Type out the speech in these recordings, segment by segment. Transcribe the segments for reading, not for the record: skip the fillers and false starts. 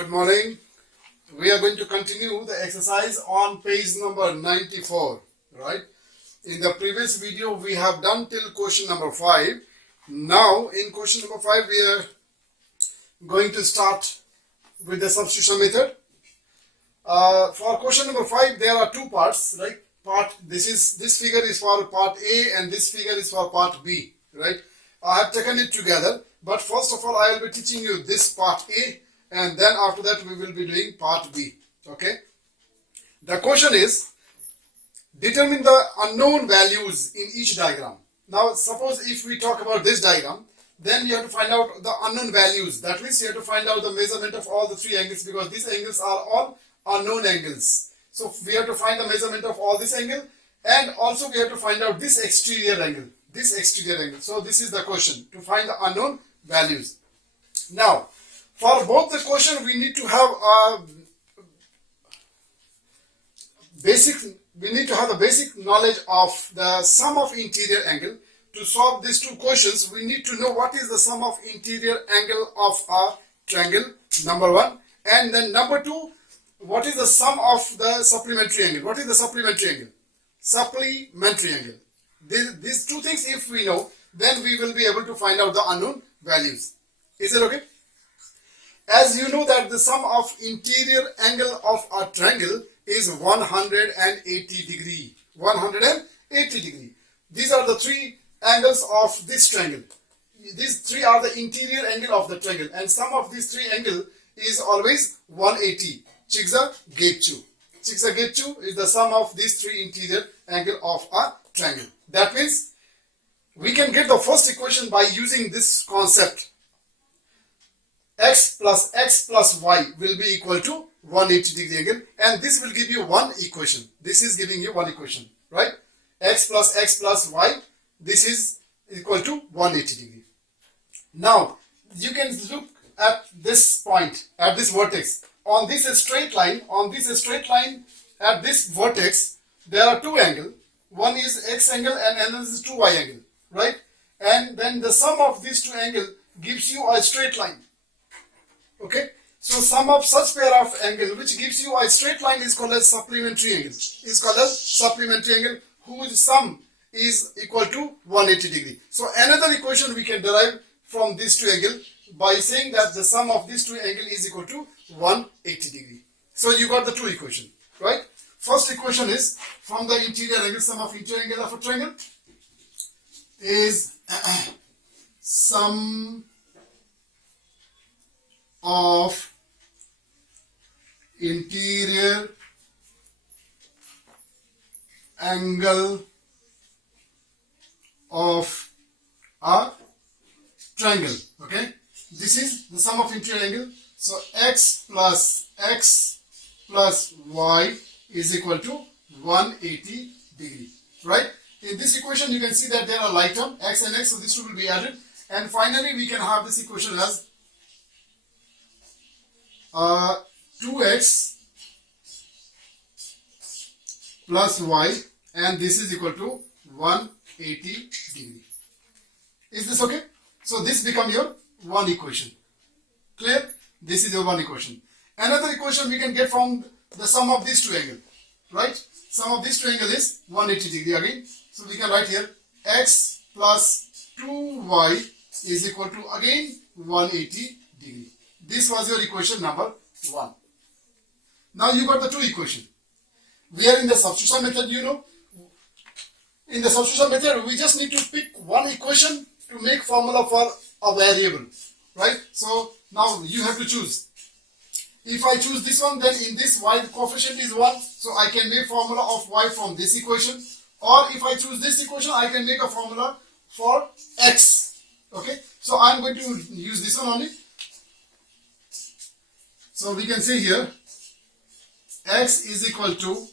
Good morning. We are going to continue the exercise on page number 94, right? In the previous video, we have done till question number 5. Now, in question number 5, we are going to start with the substitution method. For question number 5, there are two parts, right? This figure is for part A and this figure is for part B, right? I have taken it together, but first of all, I will be teaching you this part A, and then after that we will be doing part B. Okay, the question is, determine the unknown values in each diagram. Now suppose if we talk about this diagram, then you have to find out the unknown values. That means you have to find out the measurement of all the three angles, because these angles are all unknown angles. So we have to find the measurement of all this angle, and also we have to find out this exterior angle. So this is the question, to find the unknown values. Now, for both the question, we need to have the basic knowledge of the sum of interior angle. To solve these two questions, we need to know what is the sum of interior angle of a triangle, number one, and then number two, what is the sum of the supplementary angle. What is the supplementary angle? Supplementary angle. These two things, if we know, then we will be able to find out the unknown values. Is it okay? As you know that the sum of interior angle of a triangle is 180 degree. 180 degree. These are the three angles of this triangle. These three are the interior angle of the triangle, and sum of these three angle is always 180. Chiksa-Getchu. Chiksa-Getchu is the sum of these three interior angle of a triangle. That means we can get the first equation by using this concept. X plus y will be equal to 180 degree angle, and this will give you one equation. This is giving you one equation, right? X plus y, this is equal to 180 degree. Now, you can look at this point, at this vertex. On this straight line, at this vertex, there are two angles. One is x angle and another is 2y angle, right? And then the sum of these two angles gives you a straight line. Okay, so sum of such pair of angle which gives you a straight line is called as supplementary angle. Whose sum is equal to 180 degree. So another equation we can derive from these two angles by saying that the sum of these two angles is equal to 180 degree. So you got the two equations, right? First equation is from the interior angle, sum of interior angle of a triangle is sum of interior angle of a triangle. Okay, this is the sum of interior angle. So x plus y is equal to 180 degree, right? In this equation you can see that there are like term x and x, so these two will be added, and finally we can have this equation as 2x plus y, and this is equal to 180 degree. Is this okay? So this become your one equation. Clear? This is your one equation. Another equation we can get from the sum of these two angles, right? Sum of these two angles is 180 degree again. So we can write here x plus 2y is equal to again 180 degree. This was your equation number 1. Now you got the two equations. We are in the substitution method, you know. In the substitution method, we just need to pick one equation to make formula for a variable, right? So now you have to choose. If I choose this one, then in this y the coefficient is 1, so I can make formula of y from this equation. Or if I choose this equation, I can make a formula for x. Okay, so I'm going to use this one only. So we can say here x is equal to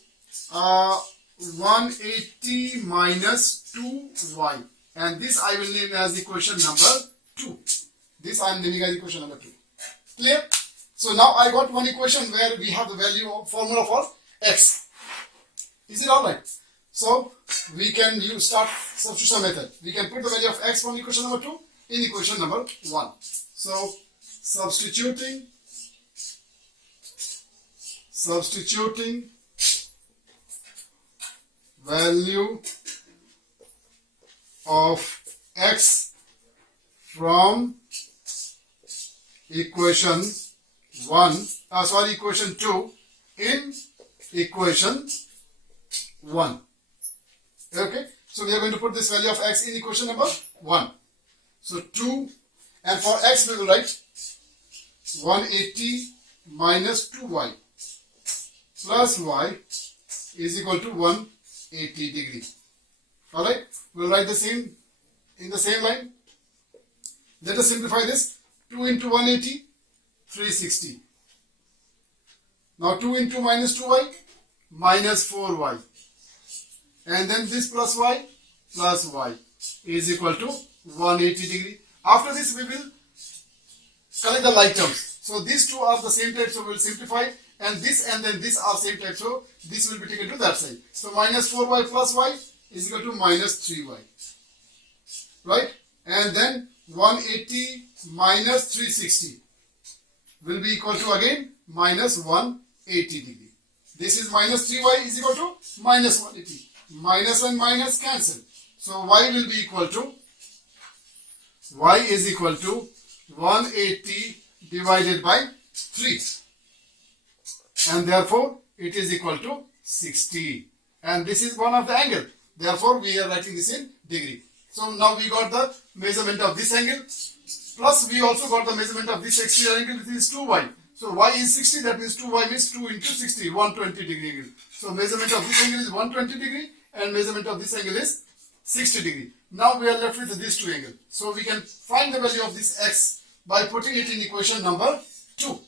180 minus 2y, and this I will name as equation number 2. This I am naming as equation number 2. Clear? So now I got one equation where we have the value of formula for x. Is it alright? So we can start substitution method. We can put the value of x from equation number 2 in equation number 1. So substituting substituting value of x from equation 2 in equation 1. Okay, so we are going to put this value of x in equation number 1. So 2, and for x we will write 180 minus 2y plus y is equal to 180 degree. Alright, we'll write the same in the same line. Let us simplify this. 2 into 180, 360. Now 2 into minus 2y, minus 4y. And then this plus y is equal to 180 degree. After this we will collect the like terms. So these two are the same type, so we will simplify. And then this are same type, so this will be taken to that side. So minus 4y plus y is equal to minus 3y. Right? And then 180 minus 360 will be equal to again minus 180 degree. This is minus 3y is equal to minus 180. Minus and minus cancel. So y will be equal to, y is equal to 180 divided by 3. And therefore it is equal to 60. And this is one of the angle. Therefore we are writing this in degree. So now we got the measurement of this angle, plus we also got the measurement of this exterior angle, which is 2y. So y is 60, that means 2y means 2 into 60, 120 degree angle. So measurement of this angle is 120 degree and measurement of this angle is 60 degree. Now we are left with these two angles. So we can find the value of this x by putting it in equation number 2.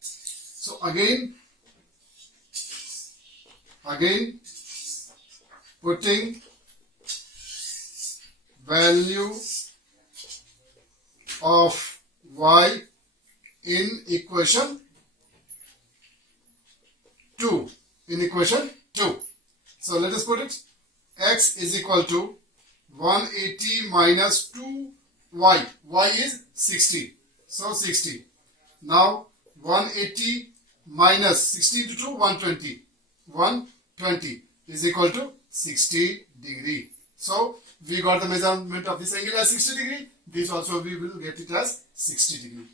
So again putting value of y in equation 2. So let us put it. X is equal to 180 minus 2y. Y is 60. So 60. Now 180 minus 60 into 2, 120. 120 is equal to 60 degree. So we got the measurement of this angle as 60 degree. This also we will get it as 60 degree.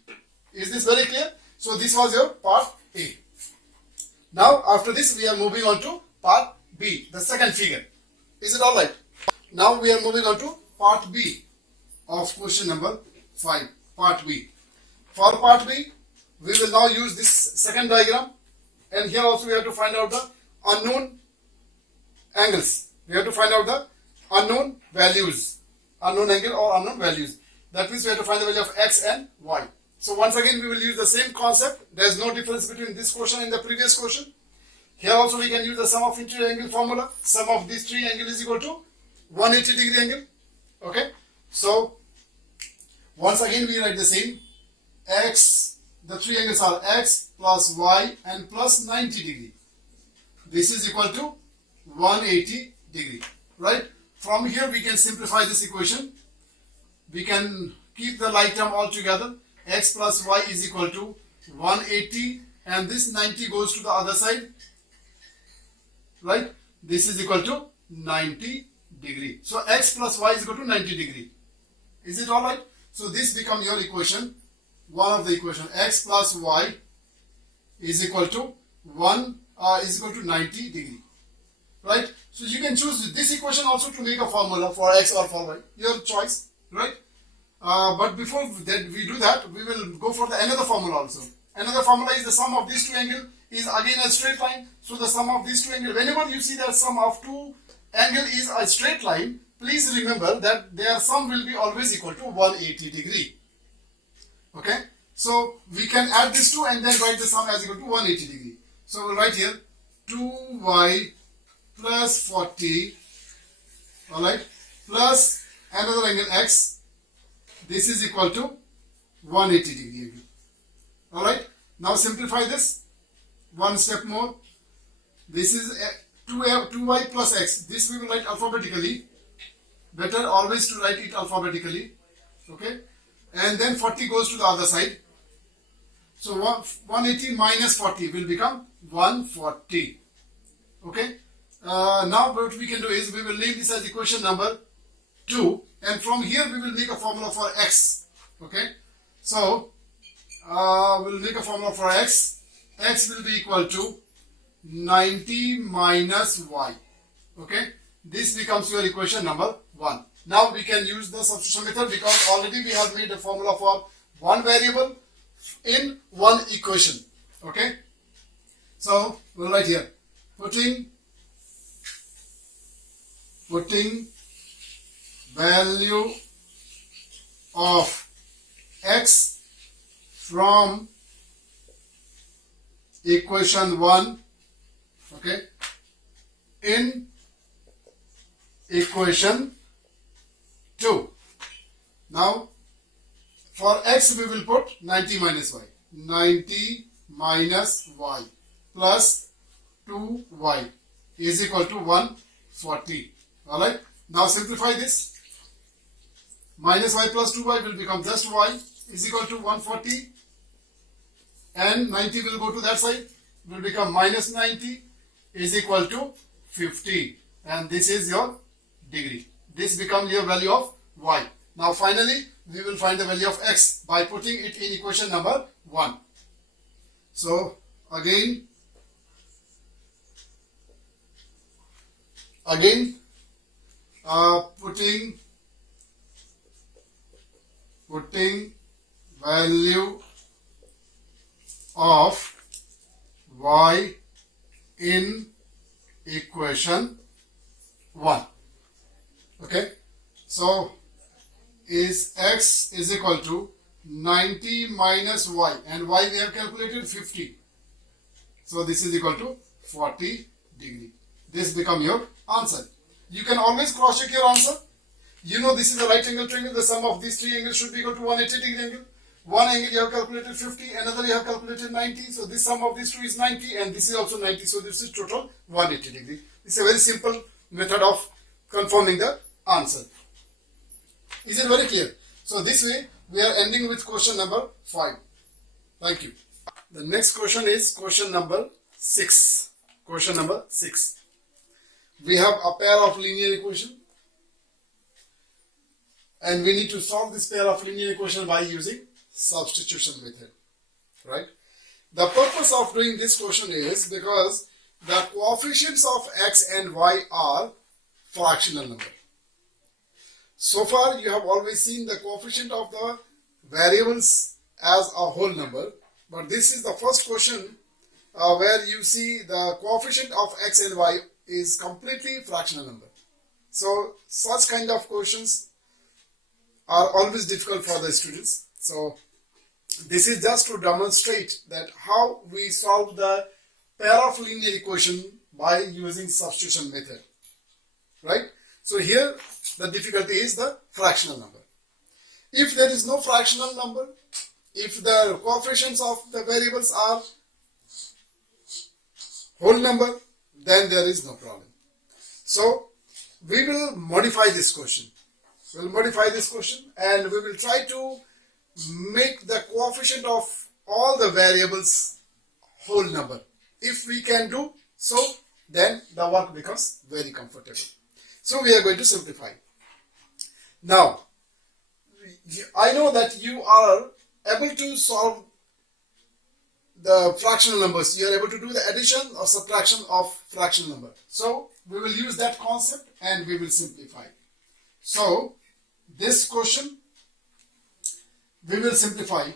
Is this very clear? So this was your part A. Now after this we are moving on to part B, the second figure. Is it alright? Now we are moving on to part B of question number 5. Part B. For part B, we will now use this second diagram, and here also we have to find out the unknown angles. We have to find out the unknown values. Unknown angle or unknown values. That means we have to find the value of x and y. So once again we will use the same concept. There is no difference between this question and the previous question. Here also we can use the sum of interior angle formula. Sum of these three angles is equal to 180 degree angle. Okay. So once again we write the same. X, the three angles are x plus y and plus 90 degree. This is equal to 180 degree. Right. From here we can simplify this equation. We can keep the like term all together. X plus y is equal to 180 and this 90 goes to the other side. Right? This is equal to 90 degree. So x plus y is equal to 90 degree. Is it alright? So this becomes your equation. One of the equation. X plus y is equal to 90 degree. Right? So you can choose this equation also to make a formula for x or for y. Your choice. Right? But before that we do that, we will go for another formula also. Another formula is the sum of these two angles is again a straight line. So the sum of these two angles, whenever you see that sum of two angle is a straight line, please remember that their sum will be always equal to 180 degree. Okay. So we can add these two and then write the sum as equal to 180 degree. So we'll write here 2y plus 40, alright, plus another angle x. This is equal to 180 degree angle. Alright, now simplify this. One step more. This is 2y plus x. This we will write alphabetically. Better always to write it alphabetically. Okay. And then 40 goes to the other side. So 180 minus 40 will become 140. Okay. Now what we can do is we will name this as equation number 2, and from here we will make a formula for x. Okay. So we'll make a formula for x. X will be equal to 90 minus y. Okay. This becomes your equation number 1. Now we can use the substitution method because already we have made a formula for one variable in one equation. Okay. So we'll write here, putting value of x from equation 1, okay, in equation 2. Now for x we will put 90 minus y. 90 minus y plus 2y is equal to 140. Alright. Now simplify this. Minus y plus 2y will become just y is equal to 140. And 90 will go to that side. Will become minus 90 is equal to 50. And this is your degree. This becomes your value of y. Now finally we will find the value of x by putting it in equation number 1. So again putting value of y in equation 1. Okay. So is x is equal to 90 minus y, and y we have calculated 50. So this is equal to 40 degree. This become your answer. You can always cross check your answer. You know this is a right angle triangle. The sum of these three angles should be equal to 180 degree angle. One angle you have calculated 50, another you have calculated 90. So this sum of these two is 90, and this is also 90. So this is total 180 degree. It's a very simple method of confirming the answer. Is it very clear? So this way we are ending with question number 5. Thank you. The next question is question number 6. Question number 6. We have a pair of linear equation, and we need to solve this pair of linear equation by using substitution method, right? The purpose of doing this question is because the coefficients of x and y are fractional number. So far you have always seen the coefficient of the variables as a whole number, but this is the first question where you see the coefficient of x and y is completely fractional number. So such kind of questions are always difficult for the students. So this is just to demonstrate that how we solve the pair of linear equation by using substitution method, right? So here the difficulty is the fractional number. If there is no fractional number, if the coefficients of the variables are whole number, then there is no problem. So we will modify this question. We'll modify this question and we will try to make the coefficient of all the variables whole number. If we can do so, then the work becomes very comfortable. So we are going to simplify. Now, I know that you are able to solve the fractional numbers. You are able to do the addition or subtraction of fractional number. So we will use that concept and we will simplify. So this question we will simplify.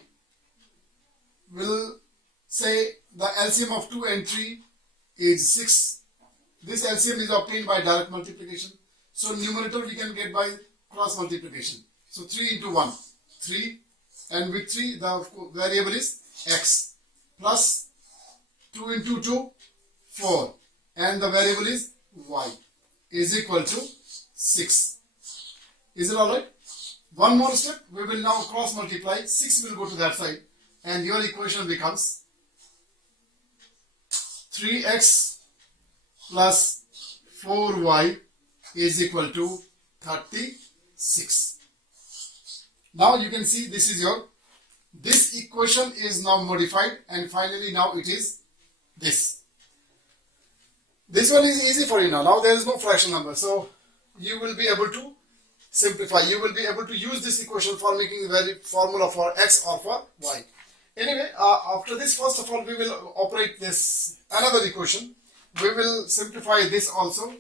We'll say the LCM of 2 and 3 is 6. This LCM is obtained by direct multiplication. So numerator we can get by cross multiplication. So 3 into 1, 3, and with 3 the variable is x, plus 2 into 2, 4, and the variable is y, is equal to 6. Is it alright? One more step, we will now cross multiply. 6 will go to that side, and your equation becomes 3x plus 4y is equal to 36. Now you can see this is your This equation is now modified, and finally now it is this. This one is easy for you now. Now there is no fraction number, so you will be able to simplify. You will be able to use this equation for making the very formula for x or for y. Anyway, after this, first of all, we will operate this another equation. We will simplify this also.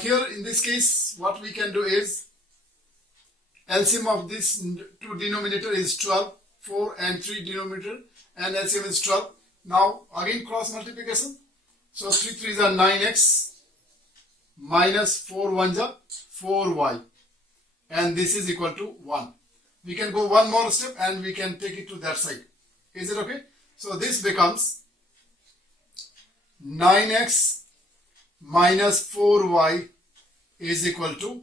Here in this case, what we can do is LCM of this two denominator is 12, 4 and 3 denominator, and LCM is 12. Now again cross multiplication. So 3 3s are 9x minus 4 1s are 4y, and this is equal to 1. We can go one more step and we can take it to that side. Is it okay? So this becomes 9x minus 4y is equal to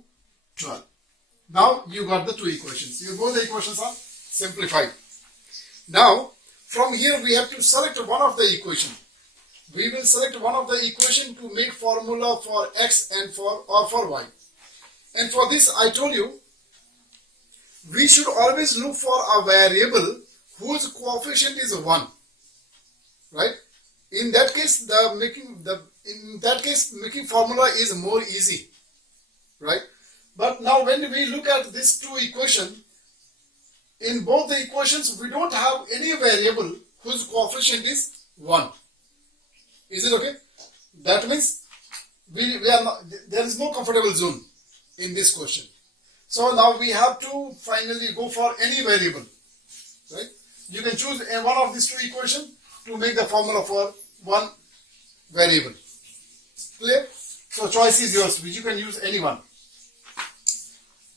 12. Now you got the two equations. Both the equations are simplified. Now from here we have to select one of the equation. We will select one of the equation to make formula for x and for y. And for this I told you we should always look for a variable whose coefficient is 1. Right? In that case making formula is more easy. Right? But now when we look at these two equations, in both the equations we don't have any variable whose coefficient is 1. Is it okay? That means we are not, there is no comfortable zone in this question. So now we have to finally go for any variable. Right? You can choose one of these two equations to make the formula for one variable. Clear? So choice is yours, which you can use any one.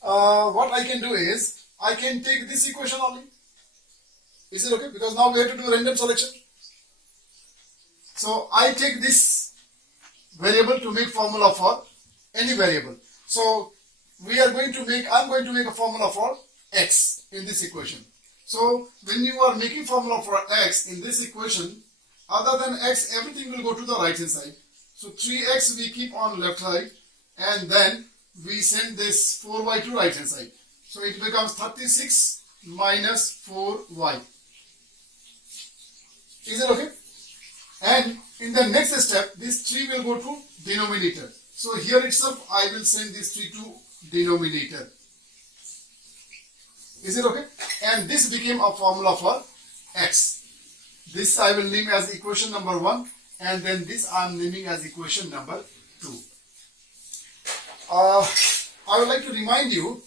What I can do is, I can take this equation only. Is it okay? Because now we have to do random selection. So I take this variable to make formula for any variable. So I'm going to make a formula for x in this equation. So when you are making formula for x in this equation, other than x, everything will go to the right hand side. So 3x we keep on left side, and then we send this 4y to right hand side. So it becomes 36 minus 4y. Is it okay? And in the next step, this 3 will go to denominator. So here itself I will send this 3 to denominator. Is it okay? And this became a formula for x. This I will name as equation number 1, and then this I am naming as equation number 2. I would like to remind you,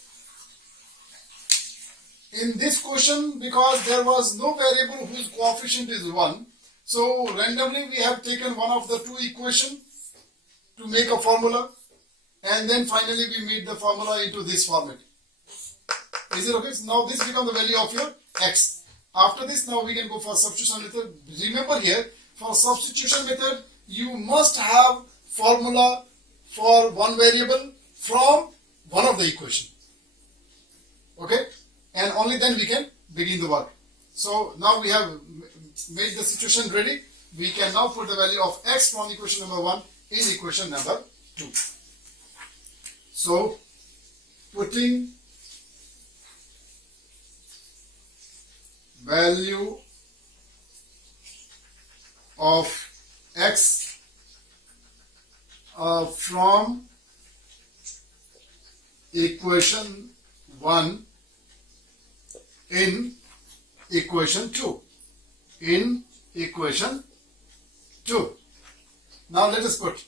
in this question, because there was no variable whose coefficient is 1, so randomly we have taken one of the two equations to make a formula, and then finally we made the formula into this format. Is it okay? So now this becomes the value of your x. After this, now we can go for substitution method. Remember here, for substitution method, you must have formula for one variable from one of the equation. Okay? And only then we can begin the work. So now we have made the situation ready. We can now put the value of x from equation number 1 in equation number 2. So putting value of x from equation 1 in equation 2. In equation 2. Now let us put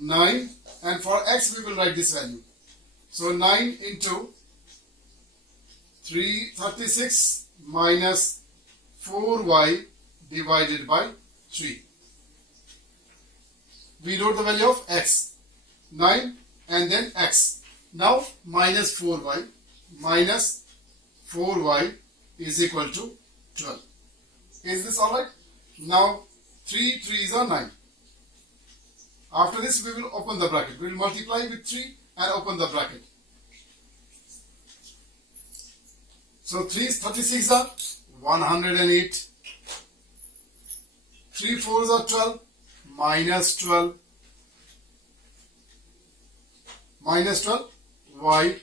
9, and for x we will write this value. So 9 into 36 minus 4y divided by 3. We wrote the value of x, 9 and then x. Now minus 4y is equal to 12. Is this alright? Now 3 3s are 9. After this we will open the bracket. We will multiply with 3 and open the bracket. So 3 36 are 108. 3 4s are 12. Minus 12. Minus 12 y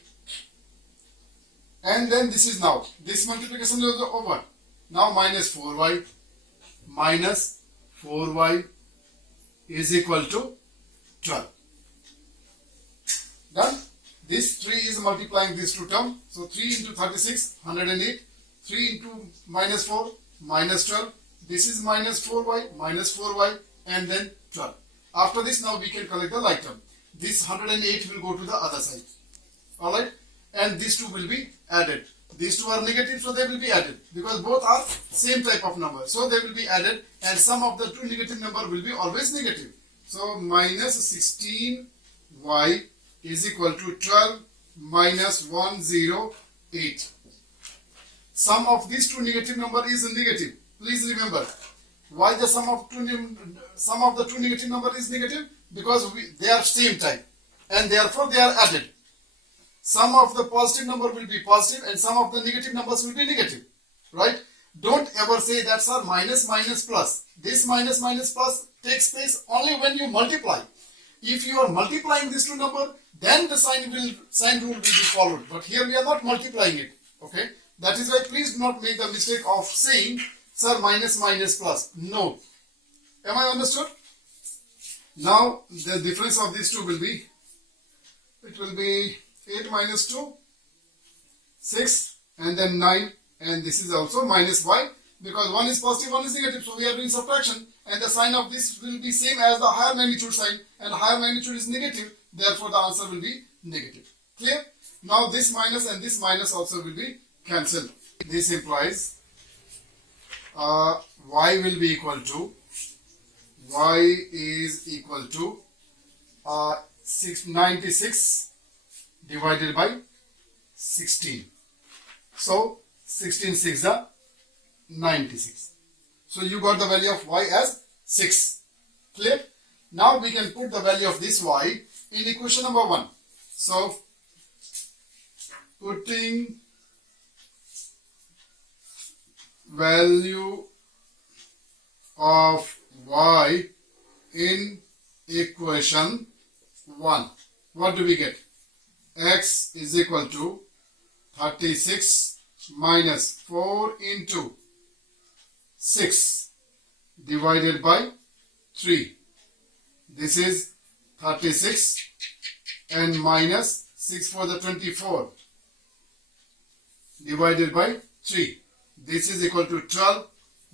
And then this is now, this multiplication is over. Now minus 4y is equal to 12. Done? This 3 is multiplying these two terms. So 3 into 36, 108. 3 into minus 4, minus 12. This is minus 4y, and then 12. After this, now we can collect the like term. This 108 will go to the other side. Alright? And these two will be added. These two are negative, so they will be added. Because both are same type of number. So they will be added, and sum of the two negative number will be always negative. So minus 16y is equal to 12 minus 108. Sum of these two negative number is negative. Please remember, why the sum of the two negative number is negative? Because they are same type, and therefore they are added. Sum of the positive number will be positive, and sum of the negative numbers will be negative. Right? Don't ever say that, sir, minus plus. This minus plus takes place only when you multiply. If you are multiplying these two numbers, then the sign rule will be followed. But here we are not multiplying it. Okay? That is why please do not make the mistake of saying, sir, minus plus. No. Am I understood? Now the difference of these two will be, it will be 8 minus 2, 6, and then 9, and this is also minus y, because one is positive, one is negative, so we are doing subtraction, and the sign of this will be same as the higher magnitude sign, and higher magnitude is negative, therefore the answer will be negative. Clear? Now this minus and this minus also will be cancelled. This implies y will be equal to, y is equal to 96 divided by 16. So 16 6 are 96. So you got the value of y as 6. Clear? Now we can put the value of this y in equation number 1. So putting value of y in equation 1. What do we get? X is equal to 36 minus 4 into 6 divided by 3. This is 36 and minus 6 for the 24 divided by 3. This is equal to 12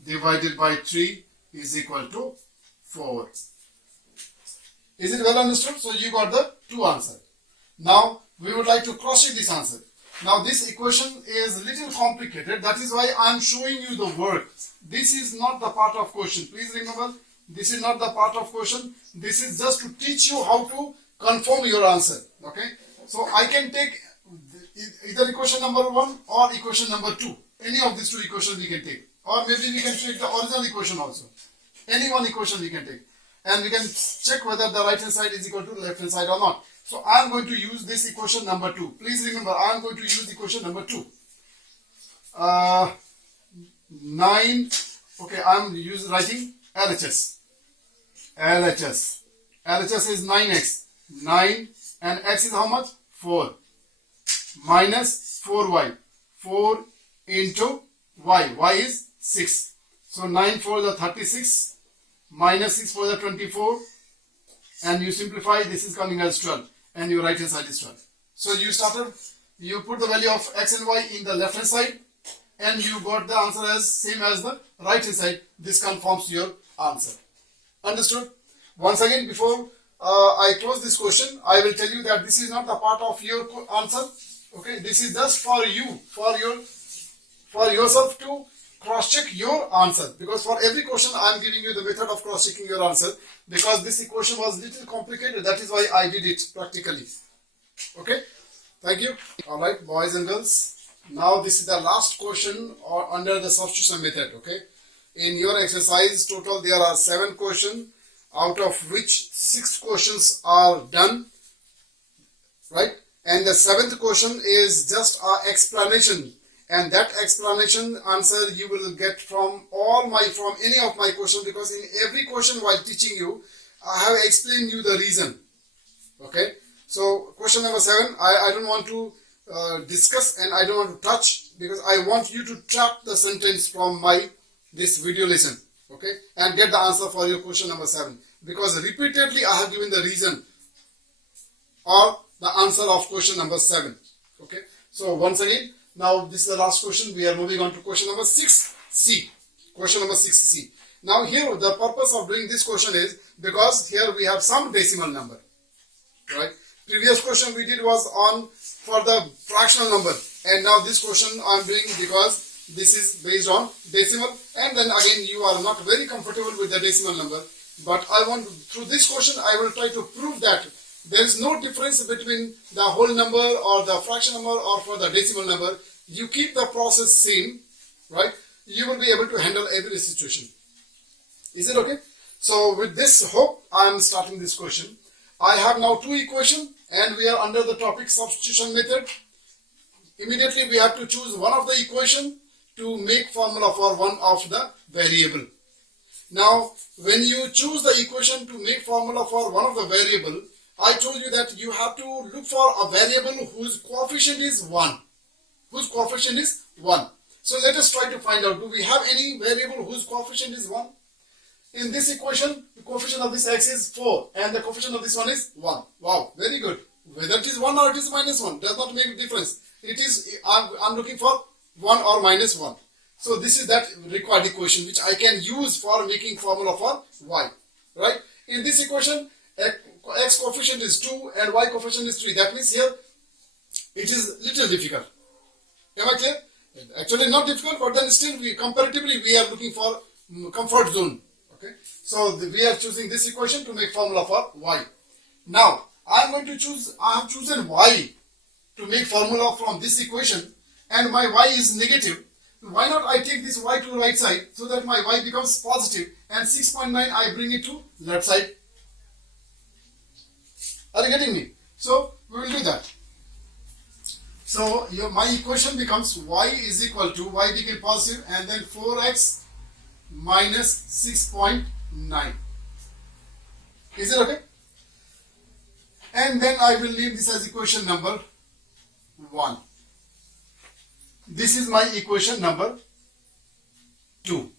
divided by 3 is equal to 4. Is it well understood? So you got the two answers. Now we would like to cross-check this answer. Now this equation is little complicated. That is why I am showing you the work. This is not the part of question. Please remember, this is not the part of question. This is just to teach you how to confirm your answer. Okay. So I can take either equation number 1 or equation number 2. Any of these two equations we can take. Or maybe we can take the original equation also. Any one equation we can take. And we can check whether the right hand side is equal to the left hand side or not. So I am going to use this equation number 2. Please remember, I am going to use equation number 2. 9. Okay, I am writing LHS. LHS is 9x. 9 and x is how much? 4. Minus 4y. 4 into y. Y is 6. So 9 for the 36. Minus 6 for the 24. And you simplify, this is coming as 12. And your right hand side is 12. So you put the value of x and y in the left hand side, and you got the answer as same as the right hand side. This confirms your answer. Understood? Once again, before I close this question, I will tell you that this is not the part of your answer. Okay, this is just for you, for yourself to cross-check your answer. Because for every question, I am giving you the method of cross-checking your answer. Because this equation was little complicated. That is why I did it practically. Okay. Thank you. Alright, boys and girls. Now this is the last question under the substitution method. Okay. In your exercise, total there are 7 questions, out of which 6 questions are done. Right. And the 7th question is just an explanation. And that explanation answer you will get from any of my questions, because in every question while teaching you, I have explained you the reason. Okay. So question number 7, I don't want to discuss and I don't want to touch, because I want you to trap the sentence from this video lesson, okay, and get the answer for your question number 7, because repeatedly I have given the reason or the answer of question number 7. Okay, so once again, now this is the last question. We are moving on to question number 6C. Question number 6C. Now here the purpose of doing this question is because here we have some decimal number, right? Previous question we did was on for the fractional number, and now this question I am doing because this is based on decimal, and then again you are not very comfortable with the decimal number, but I want, through this question I will try to prove that there is no difference between the whole number or the fraction number or for the decimal number. You keep the process same, right? You will be able to handle every situation. Is it okay? So with this hope, I am starting this question. I have now two equations and we are under the topic substitution method. Immediately we have to choose one of the equation to make formula for one of the variable. Now when you choose the equation to make formula for one of the variable, I told you that you have to look for a variable whose coefficient is 1. Whose coefficient is 1. So let us try to find out, do we have any variable whose coefficient is 1? In this equation, the coefficient of this x is 4 and the coefficient of this one is 1. Wow, very good. Whether it is 1 or it is minus 1 does not make a difference. It is, I'm looking for 1 or minus 1. So this is that required equation which I can use for making formula for y. Right? In this equation, x coefficient is 2 and y coefficient is 3. That means here it is little difficult. Am I clear? Actually not difficult, but then still comparatively we are looking for comfort zone. Okay, so we are choosing this equation to make formula for y. Now I have chosen y to make formula from this equation, and my y is negative. Why not I take this y to the right side so that my y becomes positive, and 6.9 I bring it to left side. Are you getting me? So we will do that. So my equation becomes y is equal to, y became positive, and then 4x minus 6.9. Is it okay? And then I will leave this as equation number 1. This is my equation number 2.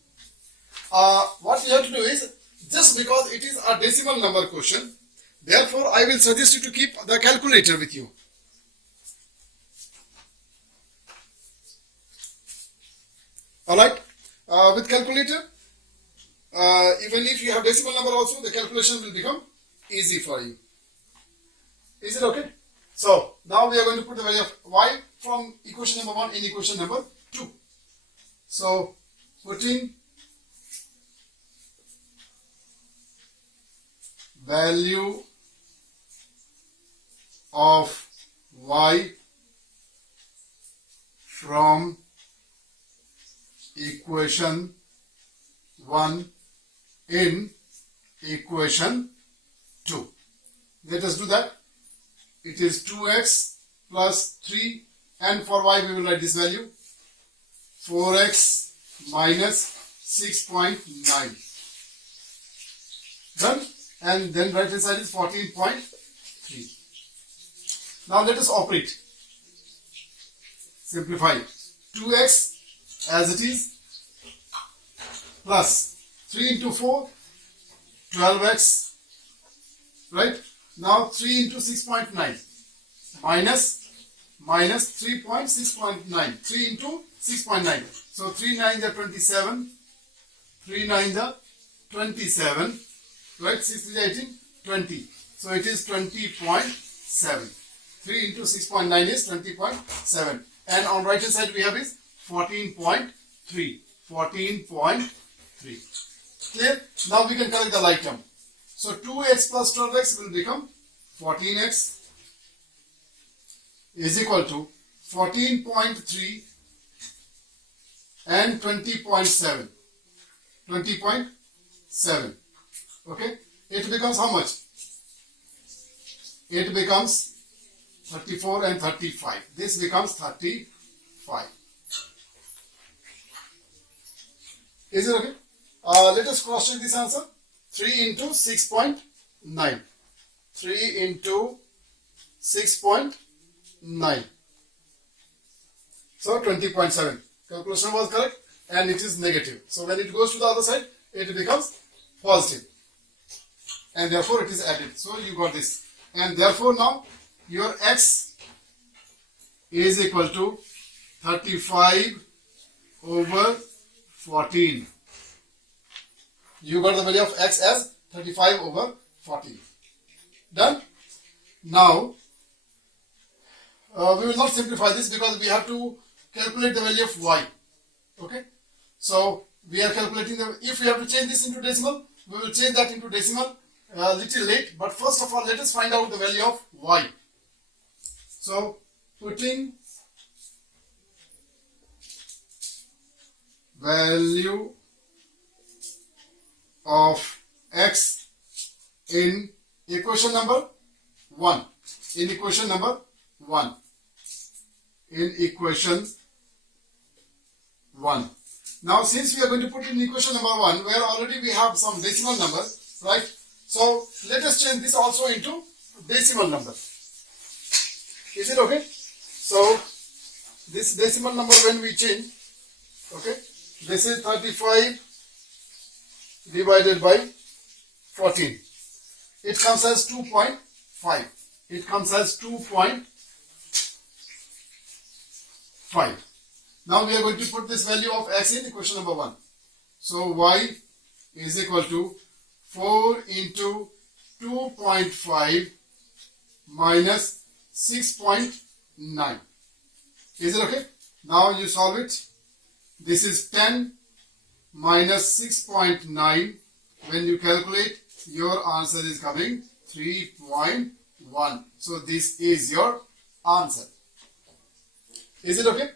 What we have to do is, just because it is a decimal number question, therefore I will suggest you to keep the calculator with you. Alright, with calculator, even if you have decimal number also, the calculation will become easy for you. Is it okay? So now we are going to put the value of y from equation number 1 in equation number 2. So putting value of y from equation 1 in equation 2. Let us do that. It is 2x plus 3, and for y we will write this value 4x minus 6.9. Done? And then right hand side is 14.3. Now let us operate. Simplify. 2x as it is plus 3 into 4, 12x, right? Now 3 into 6.9 minus 3.6.9, 3 into 6.9. So 3 9 the 27, 3 9 the 27, right? 6 3 18, 20. So it is 20.7. 3 into 6.9 is 20.7. And on right hand side we have is 14.3. 14.3. Clear? Now we can collect the like term. So 2x plus 12x will become 14x is equal to 14.3 and 20.7. 20.7. Okay? It becomes how much? It becomes 34 and 35. This becomes 35. Is it okay? Let us cross check this answer. 3 into 6.9. 3 into 6.9. So 20.7. Calculation was correct and it is negative. So when it goes to the other side, it becomes positive. And therefore it is added. So you got this. And therefore now your x is equal to 35 over 14. You got the value of x as 35 over 14. Done? Now, we will not simplify this because we have to calculate the value of y. Okay? So, we are calculating if we have to change this into decimal, we will change that into decimal a little late. But first of all, let us find out the value of y. So, putting value of x in equation number 1. In equation number 1. In equation 1. Now since we are going to put in equation number 1 where already we have some decimal number, right? So let us change this also into decimal number. Is it okay? So this decimal number when we change, okay, this is 35 divided by 14. It comes as 2.5. It comes as 2.5. Now we are going to put this value of x in equation number 1. So y is equal to 4 into 2.5 minus 6.9. Is it okay? Now you solve it. This is 10 minus 6.9. When you calculate, your answer is coming 3.1. So this is your answer. Is it okay?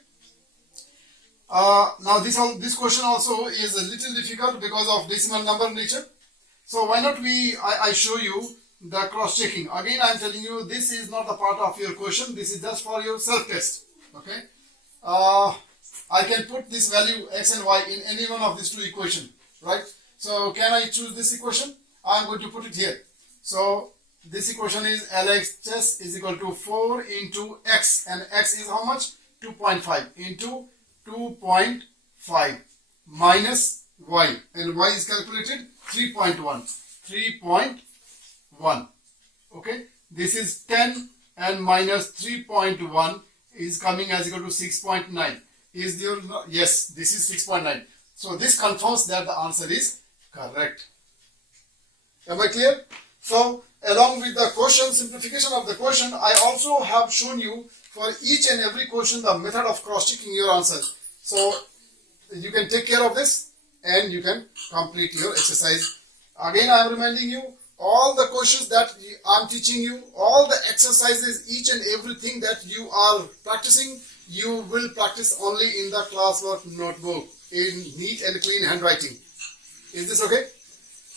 Now this question also is a little difficult because of decimal number nature. So why not I show you the cross checking. Again I am telling you this is not the part of your question. This is just for your self test. Okay. I can put this value x and y in any one of these two equations, right? So can I choose this equation? I am going to put it here. So this equation is LHS is equal to 4 into x, and x is how much? 2.5 into 2.5 minus y, and y is calculated 3.1. 3.1. Okay, this is 10 and minus 3.1 is coming as equal to 6.9. Is there? Yes, this is 6.9. So this confirms that the answer is correct. Am I clear? So along with the question, simplification of the question, I also have shown you for each and every question the method of cross-checking your answer. So you can take care of this and you can complete your exercise. Again, I am reminding you, all the questions that I am teaching you, all the exercises, each and everything that you are practicing, you will practice only in the classwork notebook in neat and clean handwriting. Is this okay?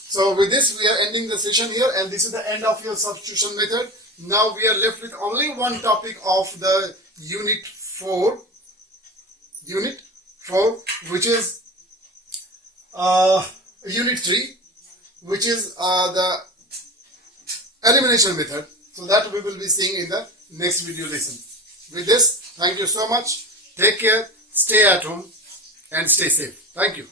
So with this, we are ending the session here, and this is the end of your substitution method. Now we are left with only one topic of the unit 4, which is unit 3, which is the elimination method. So that we will be seeing in the next video lesson. With this, thank you so much. Take care, stay at home and stay safe. Thank you.